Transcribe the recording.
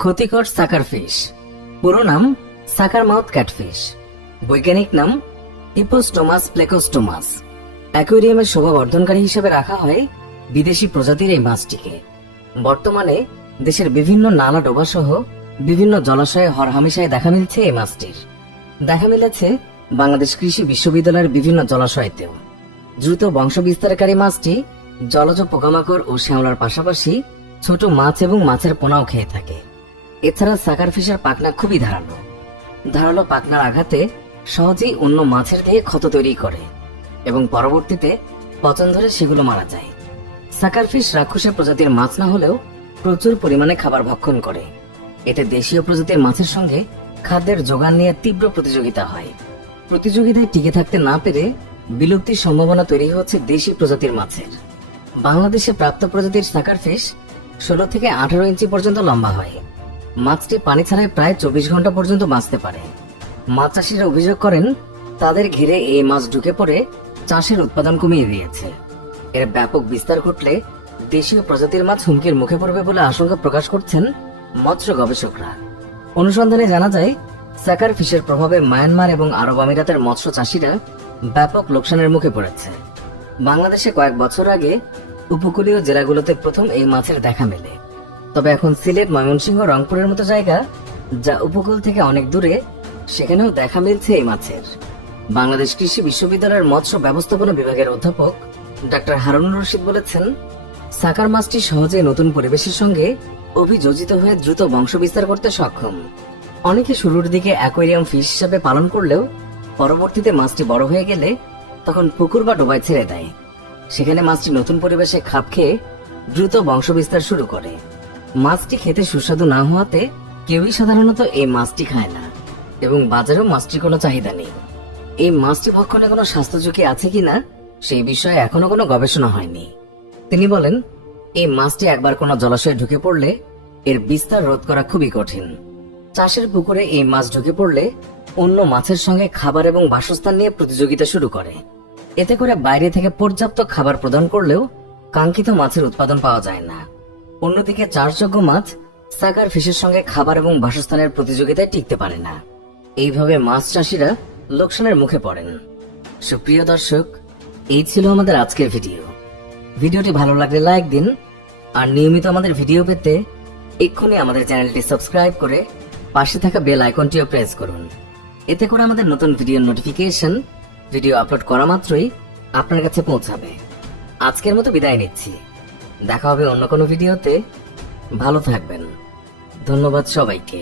ক্ষতিকর সাকার ফিশ, পুরো নাম সাকার মাউথ ক্যাটফিশ, বৈজ্ঞানিক নাম ইপোস্টোমাস প্লেকোস্টোমাস। অ্যাকোয়ারিয়ামের শোভা বর্ধনকারী হিসেবে রাখা হয় বিদেশি প্রজাতির এই মাছটিকে। বর্তমানে দেশের বিভিন্ন নালা ডোবা সহ বিভিন্ন জলাশয়ে হরহামেশায় দেখা মিলছে এই মাছটির। দেখা মিলেছে বাংলাদেশ কৃষি বিশ্ববিদ্যালয়ের বিভিন্ন জলাশয়তেও। দ্রুত বংশ বিস্তারকারী মাছটি জলজ পোকামাকড় ও শ্যাওলার পাশাপাশি ছোট মাছ এবং মাছের পোনাও খেয়ে থাকে। এছাড়া সাকার ফিশের পাখনা খুবই ধারালো। ধারালো পাখনার আঘাতে সহজেই অন্য মাছের দেহে ক্ষত তৈরি করে এবং পরবর্তীতে পচন ধরে সেগুলো মারা যায়। সাকার ফিশ রাক্ষসে প্রজাতির মাছ না হলেও প্রচুর পরিমাণে খাবার ভক্ষণ করে। এতে দেশীয় প্রজাতির মাছের সঙ্গে খাদ্যের যোগান নিয়ে তীব্র প্রতিযোগিতা হয়। প্রতিযোগিতায় টিকে থাকতে না পেরে বিলুপ্তির সম্ভাবনা তৈরি হচ্ছে দেশি প্রজাতির মাছের। বাংলাদেশে প্রাপ্ত প্রজাতির সাকার ফিশ 16 থেকে 18 ইঞ্চি পর্যন্ত লম্বা হয়। মাছটি পানি ছাড়াই প্রায় 24 ঘন্টা পর্যন্ত বাঁচতে পারে। মাছ চাষিরা অভিযোগ করেন তাদের ঘিরে এই মাছ ঢুকে পড়ে চাষের উৎপাদন কমিয়ে দিয়েছে। এর ব্যাপক বিস্তার ঘটলে দেশীয় প্রজাতির মাছ হুমকির মুখে পড়বে বলে আশঙ্কা প্রকাশ করছেন মৎস্য গবেষকরা। অনুসন্ধানে জানা যায় সাকার ফিশের প্রভাবে মায়ানমার এবং আরব আমিরাতের মৎস্য চাষিরা ব্যাপক লোকসানের মুখে পড়েছে। বাংলাদেশে কয়েক বছর আগে উপকূলীয় জেলাগুলোতে প্রথম এই মাছের দেখা মেলে। তবে এখন সিলেট, ময়মনসিংহ, রংপুরের মতো জায়গা যা উপকূল থেকে অনেক দূরে, সেখানেও দেখা মিলছে এই মাছের। বাংলাদেশ কৃষি বিশ্ববিদ্যালয়ের মৎস্য ব্যবস্থাপনা বিভাগের অধ্যাপক ডাক্তার হারুনুর রশিদ বলেছেন, সাকার মাছটি সহজে নতুন পরিবেশের সঙ্গে অভিযোজিত হয়ে দ্রুত বংশ বিস্তার করতে সক্ষম। অনেকে শুরুর দিকে অ্যাকোয়ারিয়াম ফিশ হিসেবে পালন করলেও পরবর্তীতে মাছটি বড় হয়ে গেলে তখন পুকুর বা ডোবায় ছেড়ে দেয়। সেখানে মাছটি নতুন পরিবেশে খাপ খেয়ে দ্রুত বংশ বিস্তার শুরু করে। মাছটি খেতে সুস্বাদু না হওয়াতে কেউই সাধারণত এই মাছটি খায় না এবং বাজারেও মাছটির কোনো চাহিদা নেই। এই মাছটি ভক্ষণে কোনো স্বাস্থ্য ঝুঁকি আছে কিনা সেই বিষয়ে এখনো কোনো গবেষণা হয়নি। তিনি বলেন, এই মাছটি একবার কোনো জলাশয়ে ঢুকে পড়লে এর বিস্তার রোধ করা খুবই কঠিন। চাষের পুকুরে এই মাছ ঢুকে পড়লে অন্য মাছের সঙ্গে খাবার এবং বাসস্থান নিয়ে প্রতিযোগিতা শুরু করে। এতে করে বাইরে থেকে পর্যাপ্ত খাবার প্রদান করলেও কাঙ্ক্ষিত মাছের উৎপাদন পাওয়া যায় না। অন্যদিকে চাষযোগ্য মাছ সাকার ফিশের সঙ্গে খাবার এবং বাসস্থানের প্রতিযোগিতায় টিকতে পারে না। এইভাবে মাছ চাষিরা লোকসানের মুখে পড়েন। সুপ্রিয় দর্শক, এই ছিল আমাদের আজকের ভিডিওটি ভালো লাগলে লাইক দিন, আর নিয়মিত আমাদের ভিডিও পেতে এক্ষুনি আমাদের চ্যানেলটি সাবস্ক্রাইব করে পাশে থাকা বেল আইকনটিও প্রেস করুন। এতে করে আমাদের নতুন ভিডিওর নোটিফিকেশন ভিডিও আপলোড করা মাত্রই আপনার কাছে পৌঁছাবে। আজকের মতো বিদায় নিচ্ছি। দেখা হবে অন্য কোনো ভিডিওতে। ভালো থাকবেন। ধন্যবাদ সবাইকে।